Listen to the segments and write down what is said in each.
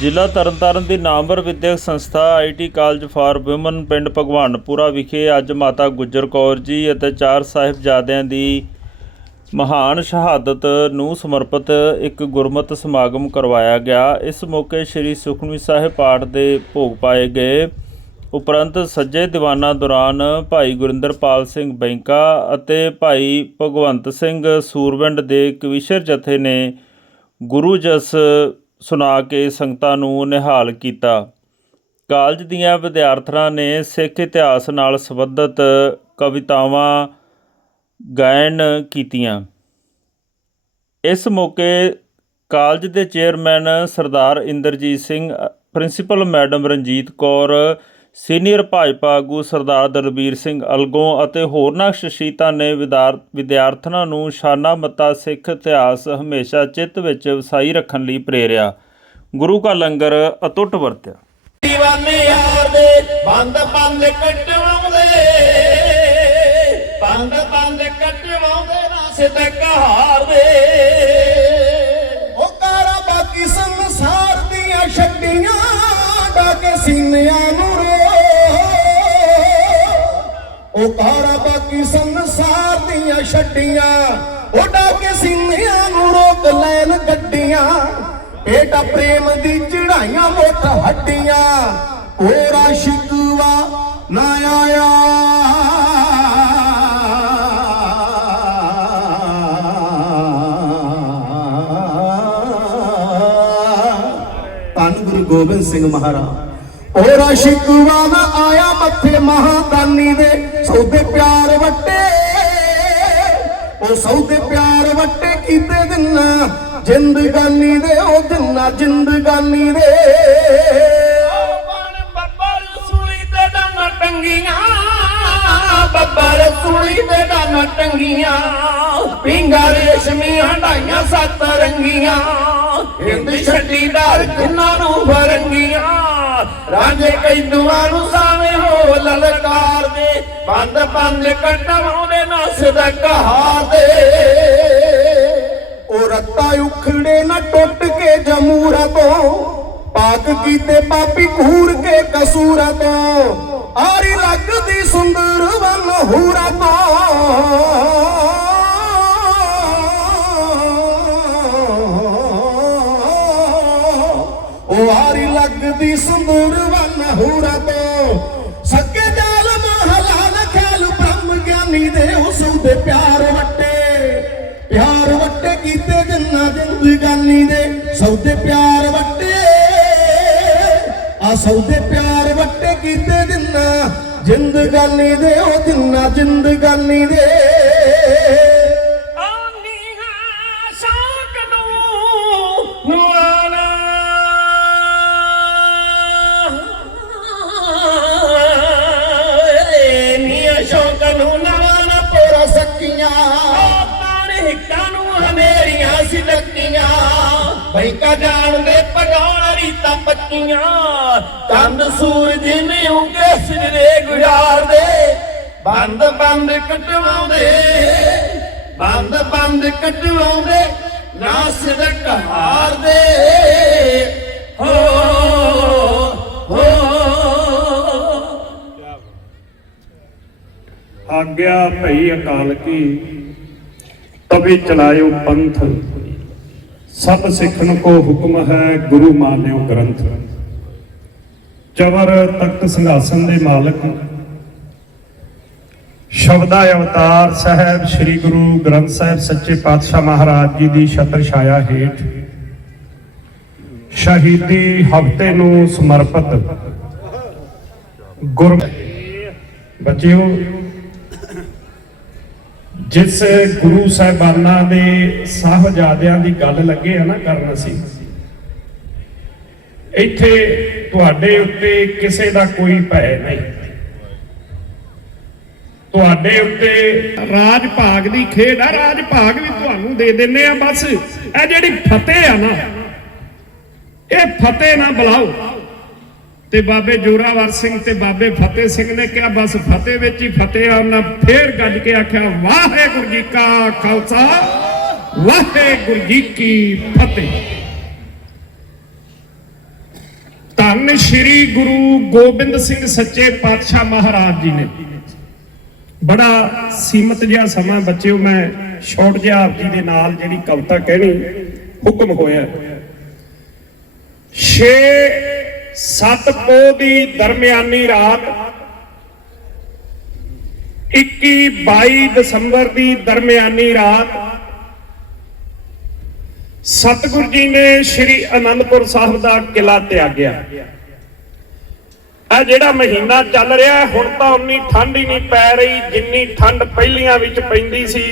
ਜ਼ਿਲ੍ਹਾ ਤਰਨਤਾਰਨ ਦੀ ਨਾਮਵਰ ਵਿਦਿਅਕ ਸੰਸਥਾ ਆਈਟੀ ਕਾਲਜ ਫਾਰ ਔਮਨ ਪਿੰਡ ਭਗਵਾਨਪੁਰਾ ਵਿਖੇ ਅੱਜ ਮਾਤਾ ਗੁਜਰ ਕੌਰ ਜੀ ਅਤੇ ਚਾਰ ਸਾਹਿਬਜ਼ਾਦਿਆਂ ਦੀ ਮਹਾਨ ਸ਼ਹਾਦਤ ਨੂੰ ਸਮਰਪਿਤ ਇੱਕ ਗੁਰਮਤਿ ਸਮਾਗਮ ਕਰਵਾਇਆ ਗਿਆ। ਇਸ ਮੌਕੇ ਸ੍ਰੀ ਸੁਖਮਨੀ ਸਾਹਿਬ ਪਾਠ ਦੇ ਭੋਗ ਪਾਏ ਗਏ। ਉਪਰੰਤ ਸੱਜੇ ਦੀਵਾਨਾਂ ਦੌਰਾਨ ਭਾਈ ਗੁਰਿੰਦਰਪਾਲ ਸਿੰਘ ਬੈਂਕਾ ਅਤੇ ਭਾਈ ਭਗਵੰਤ ਸਿੰਘ ਸੂਰਵਿੰਡ ਦੇ ਕਵੀਸ਼ਰ ਜਥੇ ਨੇ ਗੁਰੂ ਜਸ ਸੁਣਾ ਕੇ ਸੰਗਤਾਂ ਨੂੰ ਨਿਹਾਲ ਕੀਤਾ। ਕਾਲਜ ਦੀਆਂ ਵਿਦਿਆਰਥਣਾਂ ਨੇ ਸਿੱਖ ਇਤਿਹਾਸ ਨਾਲ ਸੰਬੰਧਿਤ ਕਵਿਤਾਵਾਂ ਗਾਇਨ ਕੀਤੀਆਂ। ਇਸ ਮੌਕੇ ਕਾਲਜ ਦੇ chairman Sardar Inderjit Singh, principal madam Ranjit Kaur senior Bhajpa ਆਗੂ ਸਰਦਾਰ ਦਲਬੀਰ ਸਿੰਘ ਅਲਗੋਂ ਅਤੇ ਹੋਰਨਾਂ ਸ਼ਖਸੀਅਤਾਂ ਨੇ ਵਿਦਿਆਰਥਣਾਂ ਨੂੰ ਸ਼ਾਨਾ ਮੱਤਾ ਸਿੱਖ ਇਤਿਹਾਸ ਹਮੇਸ਼ਾ ਚਿੱਤ ਵਿੱਚ ਵਸਾਈ ਰੱਖਣ ਲਈ ਪ੍ਰੇਰਿਆ। ਗੁਰੂ ਕਾ ਲੰਗਰ ਅਟੁੱਟ ਵਰਤਿਆ। دیਵਾਨੇ ਯਾਰ ਦੇ ਬੰਦ ਬੰਦ ਕਟਵਾਉਂਦੇ। ਬੰਦ ਬੰਦ ਕਟਵਾਉਂਦੇ ਨਾ ਸਿੱਧਕ ਹਾਰ ਉਹ ਕਾਰਾ ਬਾਕੀ ਸੰਸਾਰ ਦੀਆਂ ਛੱਡੀਆਂ ਡਾਕੇ ਸੀਨਿਆਂ ਨੂੰ ਉਹ ਪਾਰਾ ਬਾਕੀ ਸੰਸਾਰ ਦੀਆਂ ਛੱਡੀਆਂ। ਉਹ ਡਾਕੇ ਸੀਨਿਆਂ ਨੂੰ ਰੋਕ ਲੈਣ ਗੱਡੀਆਂ। ਬੇਟਾ ਪ੍ਰੇਮ ਦੀ ਚੜਾਈਆਂ ਮੁੱਠ ਹੱਡੀਆਂ। ਕੋਰਾ ਸ਼ਿਕਵਾ ਨਾ ਆਇਆ। ਧੰਨ ਗੁਰੂ ਗੋਬਿੰਦ ਸਿੰਘ ਮਹਾਰਾਜ। ਔਰਾ ਸ਼ਿਕਵਾ ਨਾ ਆਇਆ ਮੱਥੇ ਮਹਾਦਾਨੀ ਦੇ। ਸੌਦੇ ਪਿਆਰ ਵੱਟੇ, ਉਹ ਸੌਦੇ ਪਿਆਰ ਵੱਟੇ ਕੀਤੇ ਦਿਨ ਜਿੰਦਗਾਨੀ ਦੇ, ਉਹ ਦਿਨ ਜਿੰਦਗਾਨੀ ਦੇ। ਬੱਬਰ ਸੂਲੀ ਤੇ ਡਾਨਾ ਟੰਗੀਆਂ ਬੱਬਰ ਸੂਲੀ ਤੇ ਡਾਨਾ ਟੰਗੀਆਂ, ਪਿੰਗਾ ਰੇਸ਼ਮੀ ਹੰਡਾਈਆਂ ਸੱਤ ਰੰਗੀਆਂ, ਹਿੰਦ ਛੱਡੀ ਡਾਰ ਕਿੰਨਾਂ ਨੂੰ ਫਰੰਗੀਆਂ, ਰਾਂਝੇ ਕੈਦੂਆਂ ਨੂੰ ਸਾਵੇਂ ਹੋ ਲਲਕਾਰ ਦੇ ਬੰਦ ਬੰਦ ਕਟਵਾਉਂਦੇ ਨਾ ਸਦਕ ਹਾਰ ਦੇ। ਉਹ ਰੱਤਾ ਉਖੜੇ ਨਾ ਟੁੱਟ ਕੇ ਜਮੂਰਾ ਤੋਂ, ਪਾਕ ਕੀਤੇ ਪਾਪੀ ਘੂਰ ਕੇ ਕਸੂਰਾ ਤੋਂ। ਆਰੀ ਲੱਗਦੀ ਸੁੰਦਰ ਵਨ ਹੂਰਾ ਤੋਂ। ਉਹ ਆਰੀ ਲੱਗਦੀ ਸੁੰਦਰ ਜੰਨਾ ਦੇ ਸੌਦੇ ਪਿਆਰ ਵੱਟੇ। ਆ ਸੌਦੇ ਪਿਆਰ ਵੱਟੇ ਕੀਤੇ ਦਿਨਾ ਜ਼ਿੰਦਗਾਨੀ ਦੇ, ਉਹ ਦਿਨਾ ਜ਼ਿੰਦਗਾਨੀ ਦੇ। ਬੈਂਕਾ ਜਾਣਦੇ ਦੇ ਰੀਤਾਂ ਪੱਕੀਆਂ ਚੰਦ ਸੂਰਜ ਨੇ ਉੱਗੇ ਸਿਰੇ ਗੁਜ਼ਾਰਦੇ। ਬੰਦ ਬੰਦ ਕਟਵਾਉਂਦੇ, ਬੰਦ ਬੰਦ ਕਟਵਾਉਂਦੇ, ਨਾ ਸਿਦਕ ਹਾਰਦੇ। ਹੋ ਹੋ। ਆਗਿਆ ਭਈ ਅਕਾਲ ਕੀ, ਤਵੇ ਚਲਾਇਓ ਪੰਥ। ਸਭ ਸਿੱਖਣ ਕੋ ਹੁਕਮ ਹੈ ਗੁਰੂ ਮਾਨਿਓ ਗ੍ਰੰਥ। ਚਵਰ ਤਖਤ ਸਿੰਘਾਸਨ ਦੇ ਮਾਲਕ। ਸ਼ਬਦਾ ਅਵਤਾਰ ਸਾਹਿਬ ਸ੍ਰੀ ਗੁਰੂ ਗ੍ਰੰਥ ਸਾਹਿਬ ਸੱਚੇ ਪਾਤਸ਼ਾਹ ਮਹਾਰਾਜ ਜੀ ਦੀ ਛਤਰ ਛਾਇਆ ਹੇਠ। ਸ਼ਹੀਦੀ ਹਫ਼ਤੇ ਨੂੰ ਸਮਰਪਿਤ। ਗੁਰ ਬੱਚਿਓ ਜਿਸ ਗੁਰੂ ਸਾਹਿਬਾਨਾਂ ਦੇ ਸਾਹਿਬਜ਼ਾਦਿਆਂ ਦੀ ਗੱਲ ਲੱਗੇ ਆ ਨਾ ਕਰਨ ਅਸੀਂ, ਇੱਥੇ ਤੁਹਾਡੇ ਉੱਤੇ ਕਿਸੇ ਦਾ ਕੋਈ ਭੈ ਨਹੀਂ। ਤੁਹਾਡੇ ਉੱਤੇ ਰਾਜ ਭਾਗ ਦੀ ਖੇਡ ਆ, ਰਾਜ ਭਾਗ ਵੀ ਤੁਹਾਨੂੰ ਦੇ ਦਿੰਨੇ ਆ ਬਸ। ਇਹ ਜਿਹੜੀ ਫਤਿਹ ਆ ਨਾ, ਇਹ ਫਤਿਹ ਨਾ ਬੁਲਾਓ। ਤੇ ਬਾਬੇ ਜੋਰਾਵਰ ਸਿੰਘ ਤੇ ਬਾਬੇ ਫਤਿਹ ਸਿੰਘ ਨੇ ਕਿਹਾ, ਬਸ ਫਤਿਹ ਵਿੱਚ ਹੀ ਫਤਿਹ ਆ ਉਹਨਾਂ ਫੇਰ ਗੱਜ ਕੇ ਆਖਿਆ, ਵਾਹਿਗੁਰੂ ਜੀ ਕਾ ਖਾਲਸਾ, ਵਾਹਿਗੁਰੂ ਜੀ ਕੀ ਫਤਿਹ। ਧੰਨ ਸ਼੍ਰੀ ਗੁਰੂ ਗੋਬਿੰਦ ਸਿੰਘ ਸੱਚੇ ਪਾਤਸ਼ਾਹ ਮਹਾਰਾਜ ਜੀ ਨੇ। ਬੜਾ ਸੀਮਤ ਜਿਹਾ ਸਮਾਂ ਬੱਚਿਓ, ਮੈਂ ਛੋਟ ਜਿਹਾ ਆਪ ਜੀ ਦੇ ਨਾਲ ਜਿਹੜੀ ਕਵਿਤਾ ਕਹਿਣੀ ਹੁਕਮ ਹੋਇਆ। ਛੇ 7 ਪੋ ਦੀ ਦਰਮਿਆਨੀ ਰਾਤ 21 22 ਦਸੰਬਰ ਦੀ ਦਰਮਿਆਨੀ ਰਾਤ ਸਤਿਗੁਰੂ ਜੀ ਨੇ ਸ੍ਰੀ ਅਨੰਦਪੁਰ ਸਾਹਿਬ ਦਾ ਕਿਲਾ ਤਿਆਗਿਆ। ਆ ਜਿਹੜਾ ਮਹੀਨਾ ਚੱਲ ਰਿਹਾ, ਹੁਣ ਤਾਂ ਉਨੀ ਠੰਡ ਹੀ ਨਹੀਂ ਪੈ ਰਹੀ, ਜਿੰਨੀ ਠੰਡ ਪਹਿਲੀਆਂ ਵਿੱਚ ਪੈਂਦੀ ਸੀ।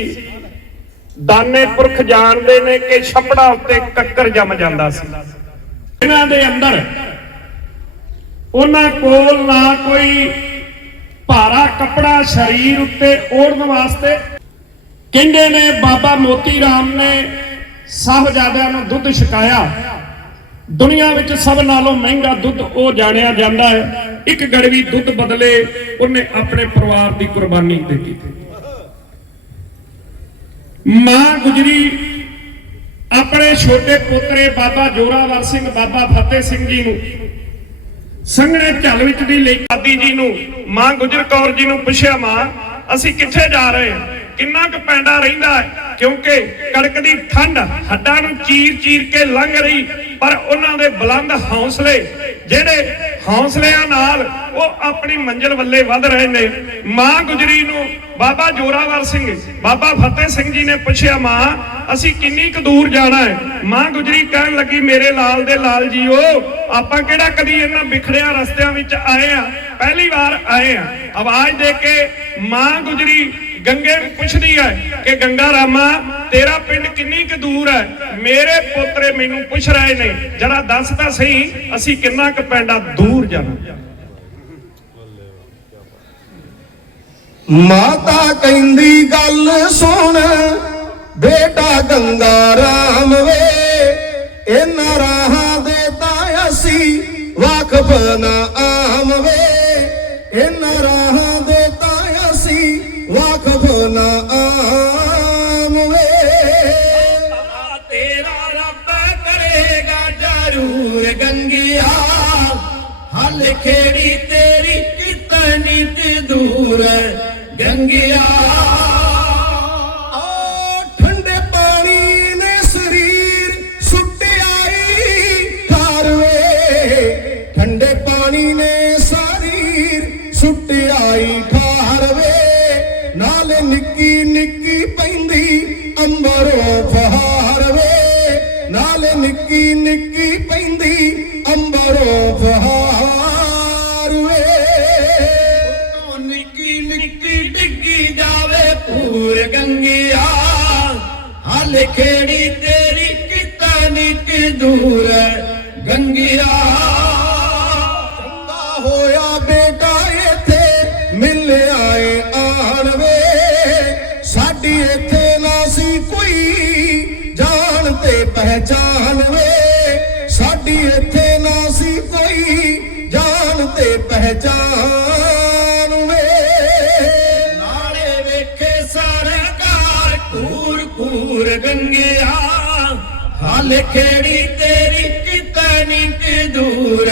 ਦਾਨੇ ਪੁਰਖ ਜਾਣਦੇ ਨੇ ਕਿ ਛਪੜਾ ਉੱਤੇ ਕੱਕਰ ਜੰਮ ਜਾਂਦਾ ਸੀ। ਇਹਨਾਂ ਦੇ ਅੰਦਰ ਉਹਨਾਂ ਕੋਲ ਨਾ ਕੋਈ ਭਾਰਾ ਕੱਪੜਾ ਸਰੀਰ ਉੱਤੇ ਓੜਨ ਵਾਸਤੇ। ਕਹਿੰਦੇ ਨੇ, ਬਾਬਾ ਮੋਤੀ ਰਾਮ ਨੇ ਸਾਹਿਬਜ਼ਾਦਿਆਂ ਨੂੰ ਦੁੱਧ ਛਕਾਇਆ। ਦੁਨੀਆ ਵਿੱਚ ਸਭ ਨਾਲੋਂ ਮਹਿੰਗਾ ਦੁੱਧ ਉਹ ਜਾਣਿਆ ਜਾਂਦਾ ਹੈ। ਇੱਕ ਗੜਵੀ ਦੁੱਧ ਬਦਲੇ ਉਹਨੇ ਆਪਣੇ ਪਰਿਵਾਰ ਦੀ ਕੁਰਬਾਨੀ ਦਿੱਤੀ। ਮਾਂ ਗੁਜਰੀ ਆਪਣੇ ਛੋਟੇ ਪੋਤਰੇ ਬਾਬਾ ਜੋਰਾਵਰ ਸਿੰਘ, ਬਾਬਾ ਫਤਿਹ ਸਿੰਘ ਜੀ ਨੂੰ ਸੰਘਣੇ ਝੱਲ ਵਿੱਚ ਦੀ ਲਈ ਆਦੀ ਜੀ ਨੂੰ, ਮਾਂ ਗੁਜਰ ਕੌਰ ਜੀ ਨੂੰ ਪੁੱਛਿਆ, ਮਾਂ, ਅਸੀਂ ਕਿੱਥੇ ਜਾ ਰਹੇ ਹਾਂ? ਕਿੰਨਾ ਕੁ ਪੈਂਡਾ ਰਹਿੰਦਾ ਹੈ? ਕਿਉਂਕਿ ਕੜਕਦੀ ਠੰਡ ਹੱਡਾਂ ਨੂੰ ਚੀਰ-ਚੀਰ ਕੇ ਲੰਘ ਰਹੀ, ਪਰ ਉਹਨਾਂ ਦੇ ਬੁਲੰਦ ਹੌਸਲੇ ਜਿਹੜੇ ਹੌਸਲਿਆਂ ਨਾਲ ਉਹ ਆਪਣੀ ਮੰਜ਼ਿਲ ਵੱਲੇ ਵੱਧ ਰਹੇ ਨੇ। ਮਾਂ ਗੁਜਰੀ ਨੂੰ ਬਾਬਾ ਜੋਰਾਵਰ ਸਿੰਘ, ਬਾਬਾ ਫਤਿਹ ਸਿੰਘ ਜੀ ਨੇ ਪੁੱਛਿਆ, ਮਾਂ, ਅਸੀਂ ਕਿੰਨੀ ਕੁ ਦੂਰ ਜਾਣਾ ਹੈ? ਮਾਂ ਗੁਜਰੀ ਕਹਿਣ ਲੱਗੀ, ਮੇਰੇ ਲਾਲ ਦੇ ਲਾਲ ਜੀਓ, ਆਪਾਂ ਕਿਹੜਾ ਕਦੀ ਇਹਨਾਂ ਵਿਖੜਿਆ ਰਸਤਿਆਂ ਵਿੱਚ ਆਏ ਆ? ਪਹਿਲੀ ਵਾਰ ਆਏ ਆ। ਆਵਾਜ਼ ਦੇ ਕੇ ਮਾਂ ਗੁਜਰੀ ਗੰਗੇ ਨੂੰ ਪੁੱਛਦੀ ਹੈ ਕਿ ਗੰਗਾ ਰਾਮਾ, ਤੇਰਾ ਪਿੰਡ ਕਿੰਨੀ ਕੁ ਦੂਰ ਹੈ? ਮੇਰੇ ਪੋਤਰੇ ਮੈਨੂੰ ਪੁੱਛ ਰਹੇ ਨੇ। ਜਰਾ ਦੱਸ ਤਾਂ ਸਹੀ, ਅਸੀਂ ਕਿੰਨਾ ਕੁ ਪੈਂਡਾ ਦੂਰ ਜਾਣਾ। ਮਾਤਾ ਕਹਿੰਦੀ ਗੱਲ ਸੁਣ, ਬੇਟਾ ਗੰਗਾ ਰਾਮ ਵੇ। ਇਹਨਾਂ ਰਾਹਾਂ ਦੇ ਤਾਂ ਅਸੀਂ ਵਾਕਫ ਠੰਡੇ ਪਾਣੀ ਨੇ ਸਰੀਰ ਸੁੱਟਿਆਈ ਠਾਰਵੇ ਨਾਲ ਨਿੱਕੀ ਨਿੱਕੀ ਪੈਂਦੀ ਅੰਬਰੋਂ ਹਾਲ ਤੇਰੀ ਕਿਤਨੀ ਕਿ ਦੂਰ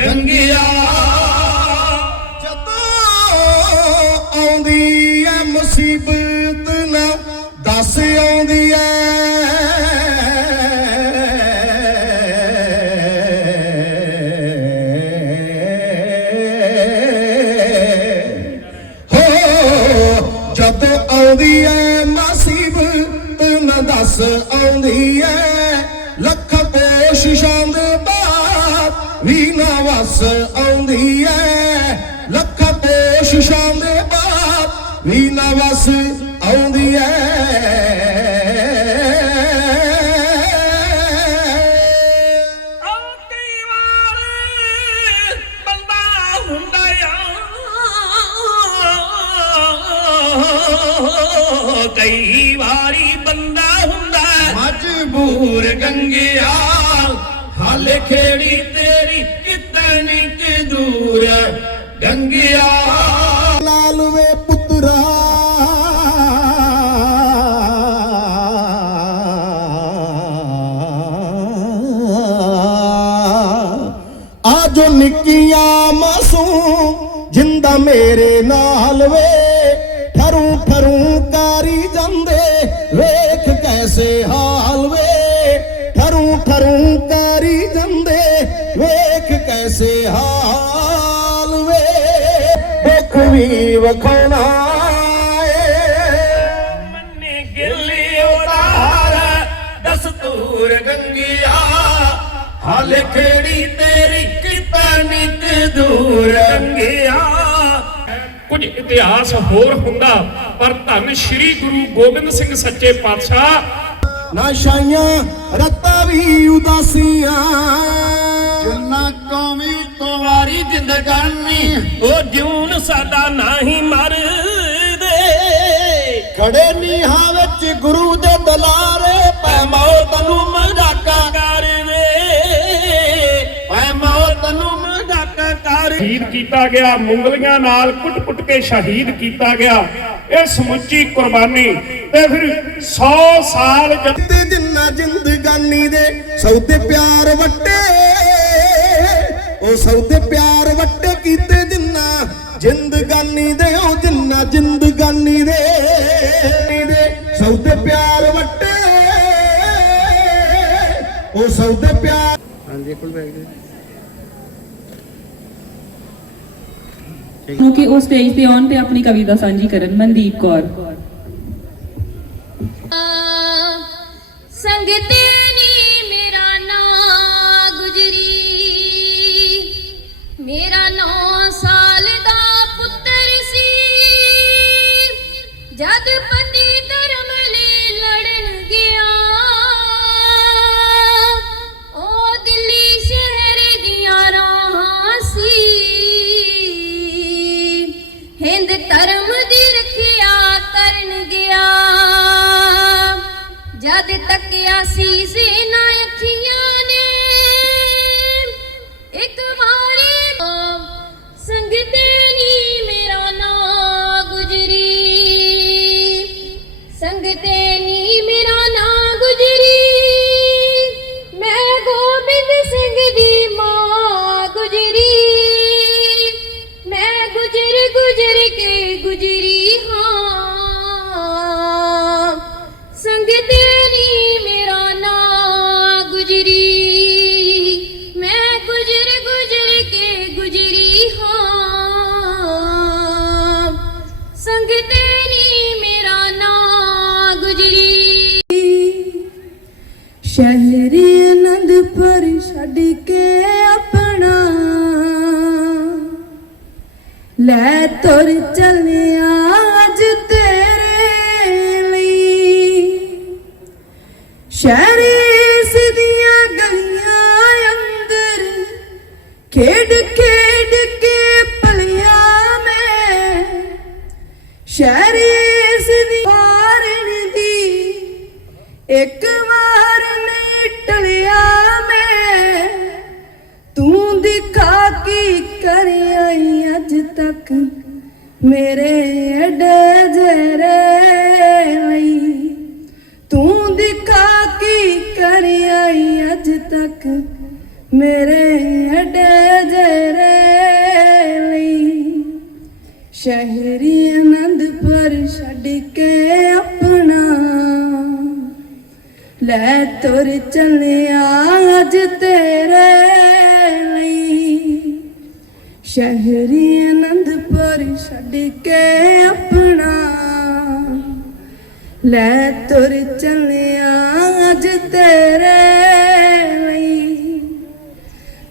ਗੰਗਿਆ। ਜਦੋਂ ਆਉਂਦੀ ਐ ਮੁਸੀਬਤ ਨਾ, ਦੱਸ ਆਉਂਦੀ ਐ। ਹੋ, ਜਦੋਂ ਆਉਂਦੀ ਐ ਕਈ ਵਾਰੀ ਬੰਦਾ ਹੁੰਦਾ ਮਜਬੂਰ ਗੰਗਿਆ ਹਾਲ ਖੇੜੀ ਤੇਰੀ ਕਿਤਨੀ ਕਿ ਦੂਰ ਗੰਗਿਆ। ਲਾਲ ਵੇ ਪੁੱਤਰਾ ਆ ਜੋ ਨਿੱਕੀਆਂ ਮਾਸੂਮ ਜਿੰਦਾ ਮੇਰੇ ਦੁੱਖ ਵੀ ਵਖਾਉਣਾ ਏ। ਮੰਨੇ ਗਿੱਲੀ ਉਤਾਰ ਦਸਤੂਰ ਗੰਗਿਆ। ਹਾਲੇ ਖੇੜੀ ਤੇਰੀ ਕਿਤਾ ਨਿਕ ਦੂਰ ਗੰਗਿਆ। ਕੁਝ ਇਤਿਹਾਸ ਹੋਰ ਹੁੰਦਾ ਪਰ ਧੰਨ ਸ੍ਰੀ ਗੁਰੂ ਗੋਬਿੰਦ ਸਿੰਘ ਸੱਚੇ ਪਾਤਸ਼ਾਹ। ਨਾ ਛਾਈਆਂ ਰੱਤਾਂ ਵੀ ਉਦਾਸੀਆਂ। ਜਿੰਨਾ ਕੌਮੀ ਵਾਰੀ ਜ਼ਿੰਦਗਾਨੀ ਉਹ ਜੂਨ ਸਾਡਾ ਨਹੀਂ ਮਰਦੇ। ਖੜੇ ਨੀਹਾਂ ਵਿੱਚ ਗੁਰੂ ਦੇ ਦਲਾਰੇ ਪੈ ਮੌਤ ਨੂੰ ਮਜ਼ਾਕਾ ਕਰਦੇ। ਐ ਮੌਤ ਨੂੰ ਮਜ਼ਾਕਾ ਕਰ ਸ਼ਹੀਦ ਕੀਤਾ ਗਿਆ ਮੁੰਗਲੀਆਂ ਨਾਲ ਕੁੱਟ-ਕੁੱਟ ਕੇ ਸ਼ਹੀਦ ਕੀਤਾ ਗਿਆ। ਇਹ ਸਮੁੱਚੀ ਕੁਰਬਾਨੀ ਤੇ ਫਿਰ 100 ਸਾਲ ਜਿੰਨਾ ਜ਼ਿੰਦਗਾਨੀ ਦੇ ਸੌਦੇ ਪਿਆਰ ਵੱਟੇ। ਉਹ ਸੌਦੇ ਪਿਆਰ ਵੱਟੇ ਕੀਤੇ ਜਿੰਨਾ ਜ਼ਿੰਦਗਾਨੀ ਦੇ ਉਹ ਜਿੰਨਾ ਜ਼ਿੰਦਗਾਨੀ ਦੇ ਦੇ। ਸੌਦੇ ਪਿਆਰ ਵੱਟੇ ਉਹ ਸੌਦੇ ਪਿਆਰ। ਨੂੰ ਕਿ ਉਹ ਸਟੇਜ ਤੇ ਆਉਣ ਤੇ ਆਪਣੀ ਕਵਿਤਾ ਸਾਂਝੀ ਕਰਨ ਮਨਦੀਪ ਕੌਰ। ਸੰਗਤੇ ਨੀ ਮੇਰਾ ਨਾਂ ਗੁਜਰੀ ਸ਼ਹਿਰੀ ਅਨੰਦਪੁਰ ਛੱਡ ਕੇ ਆਪਣਾ। ਲੈ ਤੁਰ ਚੱਲਿਆ ਕਰ ਆਈ ਅੱਜ ਤੱਕ। ਮੇਰੇ ਅਡੇ ਜਰੇ ਲਈ ਤੂੰ ਦਿਖਾ ਕੀ ਕਰ ਆਈ ਅੱਜ ਤੱਕ। ਮੇਰੇ ਅਡੇ ਜਰੇ ਲਈ ਸ਼ਹਿਰੀ ਆਨੰਦਪੁਰ ਛੱਡ ਕੇ ਆਪਣਾ। ਲੈ ਤੁਰ ਚੱਲਿਆ ਅੱਜ ਤੇਰੇ ਸ਼ਹਿਰੀ ਆਨੰਦਪੁਰ ਛੱਡ ਕੇ ਆਪਣਾ। ਲੈ ਤੁਰ ਚੱਲਿਆ ਅੱਜ ਤੇਰੇ ਲਈ।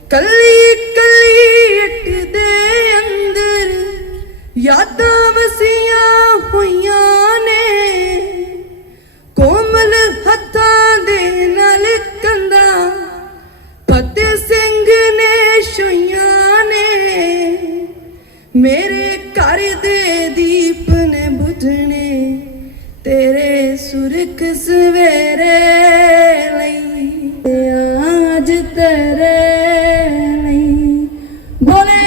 ਕੱਲੀ ਕੱਲੀ ਇੱਟ ਦੇ ਅੰਦਰ ਯਾਦਾਂ ਮੇਰੇ ਘਰ ਦੇ ਦੀਪ ਨੇ ਬੁਝਣੇ, ਤੇਰੇ ਸੁਰਖ ਸਵੇਰੇ ਲਈ ਅੱਜ ਤੇਰੇ ਲਈ। ਬੋਲੇ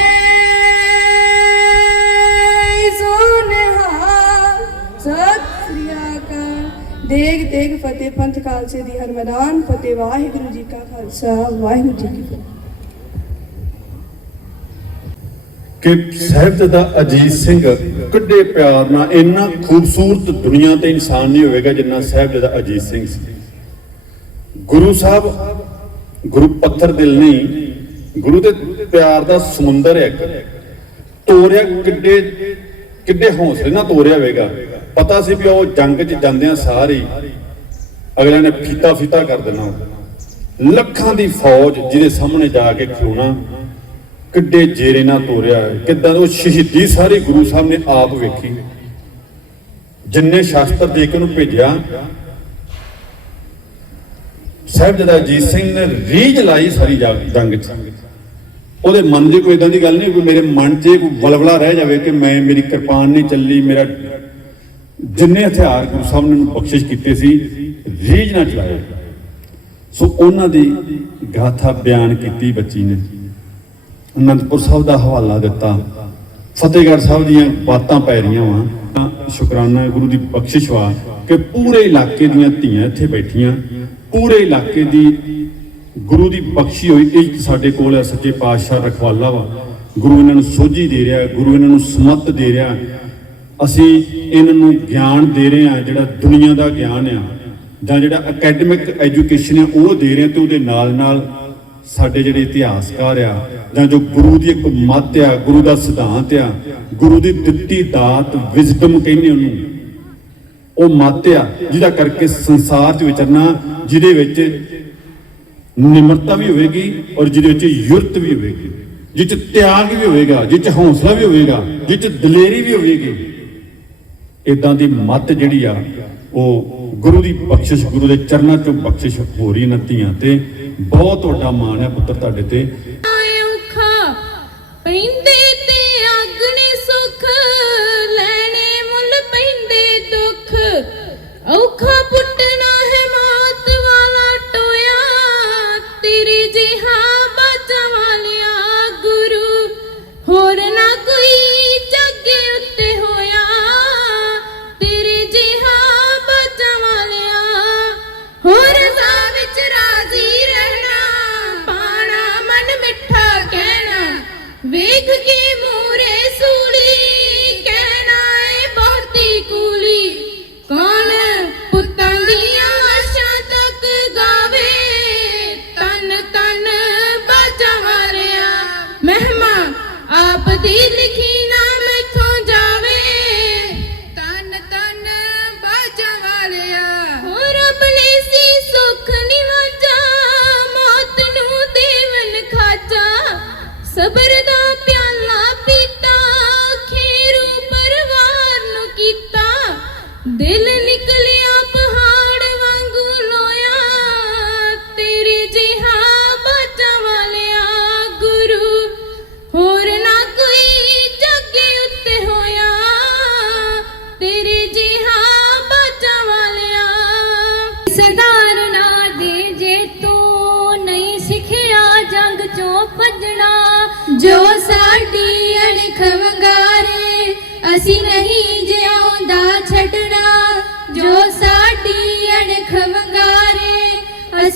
ਸੋਨਿਹਾਰ ਸਤਿ ਸ੍ਰੀ ਅਕਾਲ। ਦੇਗ ਦੇਗ ਫਤਿਹ ਪੰਥ ਖਾਲਸੇ ਦੀ ਹਰ ਮੈਦਾਨ, ਫਤਿਹ ਵਾਹਿਗੁਰੂ ਜੀ ਕਾ ਖਾਲਸਾ, ਵਾਹਿਗੁਰੂ ਜੀ ਕੀ ਫਤਿਹ। ਕਿ ਸਾਹਿਬਜ਼ਾਦਾ ਅਜੀਤ ਸਿੰਘ ਕਿੱਡੇ ਪਿਆਰ ਨਾਲ ਇੰਨਾ ਖੂਬਸੂਰਤ ਦੁਨੀਆ ਤੇ ਇਨਸਾਨ ਨਹੀਂ ਹੋਵੇਗਾ ਜਿੰਨਾ ਸਾਹਿਬਜ਼ਾਦਾ ਅਜੀਤ ਸਿੰਘ ਸੀ। ਗੁਰੂ ਸਾਹਿਬ, ਗੁਰੂ ਪੱਥਰ ਦਿਲ ਨਹੀਂ, ਗੁਰੂ ਦੇ ਪਿਆਰ ਦਾ ਸਮੁੰਦਰ ਹੈ ਤੋਰਿਆ ਕਿੱਡੇ ਕਿੱਡੇ ਹੌਸਲੇ ਨਾਲ ਤੋਰਿਆ ਹੋਵੇਗਾ। ਪਤਾ ਸੀ ਵੀ ਉਹ ਜੰਗ 'ਚ ਜਾਂਦਿਆਂ ਸਾਰੇ ਅਗਲਿਆਂ ਨੇ ਫੀਤਾ ਫੀਤਾ ਕਰ ਦੇਣਾ। ਲੱਖਾਂ ਦੀ ਫੌਜ ਜਿਹਦੇ ਸਾਹਮਣੇ ਜਾ ਕੇ ਖਲੋਣਾ ਕਿੱਡੇ ਜੇਰੇ ਨਾਲ ਤੋਰਿਆ ਹੈ, ਕਿੱਦਾਂ ਉਹ ਸ਼ਹੀਦੀ ਸਾਰੀ ਗੁਰੂ ਸਾਹਿਬ ਨੇ ਆਪ ਵੇਖੀ। ਜਿੰਨੇ ਸ਼ਾਸਤਰ ਦੇ ਕੇ ਉਹਨੂੰ ਭੇਜਿਆ, ਸਾਹਿਬਜ਼ਾਦਾ ਅਜੀਤ ਸਿੰਘ ਨੇ ਰੀਝ ਲਾਈ ਸਾਰੀ ਜੰਗ ਜੰਗ 'ਚ। ਉਹਦੇ ਮਨ 'ਚ ਕੋਈ ਇਦਾਂ ਦੀ ਗੱਲ ਨਹੀਂ ਕੋਈ ਮੇਰੇ ਮਨ 'ਚ ਕੋਈ ਵਲਵਲਾ ਰਹਿ ਜਾਵੇ ਕਿ ਮੈਂ, ਮੇਰੀ ਕਿਰਪਾਨ ਨਹੀਂ ਚੱਲੀ, ਮੇਰਾ ਜਿੰਨੇ ਹਥਿਆਰ ਗੁਰੂ ਸਾਹਿਬ ਨੇ ਮੈਨੂੰ ਬਖਸ਼ਿਸ਼ ਕੀਤੇ ਸੀ, ਰੀਝ ਨਾ ਚਲਾਏ। ਸੋ ਉਹਨਾਂ ਦੀ ਗਾਥਾ ਬਿਆਨ ਕੀਤੀ ਬੱਚੀ ਨੇ। ਅਨੰਦਪੁਰ ਸਾਹਿਬ ਦਾ ਹਵਾਲਾ ਦਿੱਤਾ। ਫਤਿਹਗੜ੍ਹ ਸਾਹਿਬ ਦੀਆਂ ਬਾਤਾਂ ਪੈ ਰਹੀਆਂ ਵਾ। ਸ਼ੁਕਰਾਨਾ ਗੁਰੂ ਦੀ ਬਖਸ਼ਿਸ਼ ਵਾ ਕਿ ਪੂਰੇ ਇਲਾਕੇ ਦੀਆਂ ਧੀਆਂ ਇੱਥੇ ਬੈਠੀਆਂ। ਪੂਰੇ ਇਲਾਕੇ ਦੀ ਗੁਰੂ ਦੀ ਬਖਸ਼ੀ ਹੋਈ। ਇੱਜ਼ਤ ਸਾਡੇ ਕੋਲ ਹੈ ਸੱਚੇ ਪਾਤਸ਼ਾਹ ਰਖਵਾਲਾ ਵਾ। ਗੁਰੂ ਇਹਨਾਂ ਨੂੰ ਸੋਝੀ ਦੇ ਰਿਹਾ, ਗੁਰੂ ਇਹਨਾਂ ਨੂੰ ਸਮਤ ਦੇ ਰਿਹਾ। ਅਸੀਂ ਇਹਨਾਂ ਨੂੰ ਗਿਆਨ ਦੇ ਰਹੇ ਹਾਂ, ਜਿਹੜਾ ਦੁਨੀਆ ਦਾ ਗਿਆਨ ਆ, ਜਾਂ ਜਿਹੜਾ ਅਕੈਡਮਿਕ ਐਜੂਕੇਸ਼ਨ ਆ, ਉਹ ਦੇ ਰਹੇ ਹਾਂ ਤੇ ਉਹਦੇ ਨਾਲ ਨਾਲ ਸਾਡੇ ਜਿਹੜੇ ਇਤਿਹਾਸਕਾਰ ਆ, ਜਾਂ ਜੋ ਗੁਰੂ ਦੀ ਇੱਕ ਮੱਤ ਆ, ਗੁਰੂ ਦਾ ਸਿਧਾਂਤ ਆ, ਗੁਰੂ ਦੀ ਦਿੱਤੀ ਦਾਤ ਵਿਜ਼ਡਮ ਕਹਿੰਦੇ ਉਹਨੂੰ, ਉਹ ਮੱਤ ਆ, ਜਿਹਦਾ ਕਰਕੇ ਸੰਸਾਰ 'ਚ ਵਿਚਰਨਾ ਜਿਹਦੇ ਵਿੱਚ ਨਿਮਰਤਾ ਵੀ ਹੋਵੇਗੀ ਔਰ ਜਿਹਦੇ ਵਿੱਚ ਯੁਰਤ ਵੀ ਹੋਵੇਗੀ ਜਿਹ 'ਚ ਤਿਆਗ ਵੀ ਹੋਵੇਗਾ ਜਿਹ 'ਚ ਹੌਸਲਾ ਵੀ ਹੋਵੇਗਾ ਜਿਹ 'ਚ ਦਲੇਰੀ ਵੀ ਹੋਵੇਗੀ। ਇਦਾਂ ਦੀ ਮੱਤ ਜਿਹੜੀ ਆ, ਉਹ ਗੁਰੂ ਦੀ ਬਖਸ਼ਿਸ਼, ਗੁਰੂ ਦੇ ਚਰਨਾਂ 'ਚੋਂ ਬਖਸ਼ਿਸ਼ ਹੋ ਰਹੀ ਨਤੀਆਂ ਤੇ। ਬਹੁਤ ਵੱਡਾ ਮਾਣ ਹੈ ਪੁੱਤਰ ਤੁਹਾਡੇ ਤੇ। ਔਖਾ, ਪੈਂਦੇ ਤੇ ਆਗਣੇ ਸੁਖ, ਲੈਣੇ ਮੁੱਲ ਪੈਂਦੇ ਦੁੱਖ। ਔਖਾ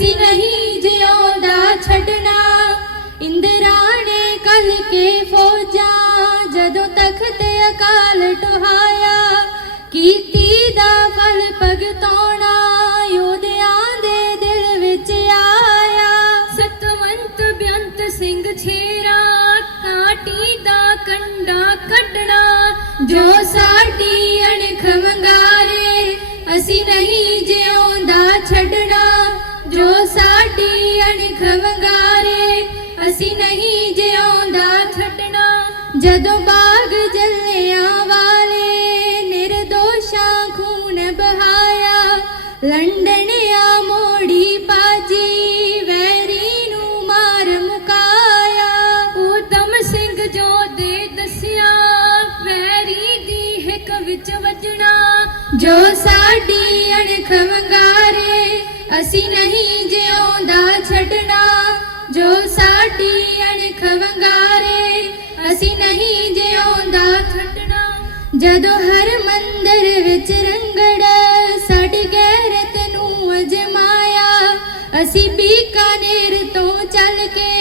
ਅਸੀਂ ਨਹੀਂ ਜਿਉਂਦਾ ਛੱਡਣਾ। ਇੰਦਰਾਣੇ ਕਲ ਕੇ ਫੌਜਾਂ ਜਦੋਂ ਤਖਤ ਅਕਾਲ ਟੁਹਾਇਆ। ਕੀਤੀ ਦਾ ਫਲ ਭਗਤਾਉਣਾ ਯੋਧਿਆਂ ਦੇ ਦਿਲ ਵਿੱਚ ਆਇਆ। ਸਤਵੰਤ ਬੇਅੰਤ ਸਿੰਘ ਛੇਰਾ, ਕਾਟੀ ਦਾ ਕੰਡਾ ਕੱਢਣਾ। ਜੋ ਸਾਡੀ ਅਣਖ ਵੰਗਾਰੇ, ਅਸੀਂ ਨਹੀਂ ਜਦੋਂ ਬਾਗ ਜੱਲਿਆਂ ਵਾਲੇ ਨਿਰਦੋਸ਼ਾਂ ਖੂਨ ਬਹਾਇਆ ਲੰਡਨਿਆ ਮੋੜੀ ਬਾਜੀ, ਵੈਰੀ ਨੂੰ ਮਾਰ ਮੁਕਾਇਆ। ਊਧਮ ਸਿੰਘ ਜੋ ਦੇ ਦੱਸਿਆ, ਵੈਰੀ ਦੀ ਹਿੱਕ ਵਿੱਚ ਵੱਜਣਾ। ਜੋ ਸਾਡੀ ਅਣਖ ਵੰਗਾਰੇ, ਅਸੀਂ ਨਹੀਂ ਜਦੋਂ ਹਰ ਮੰਦਰ ਵਿੱਚ ਰੰਗੜ ਸਾਡੀ ਗੈਰਤ ਨੂੰ ਅਜਮਾਇਆ ਅਸੀਂ ਬੀਕਾਨੇਰ ਤੋਂ ਚੱਲ ਕੇ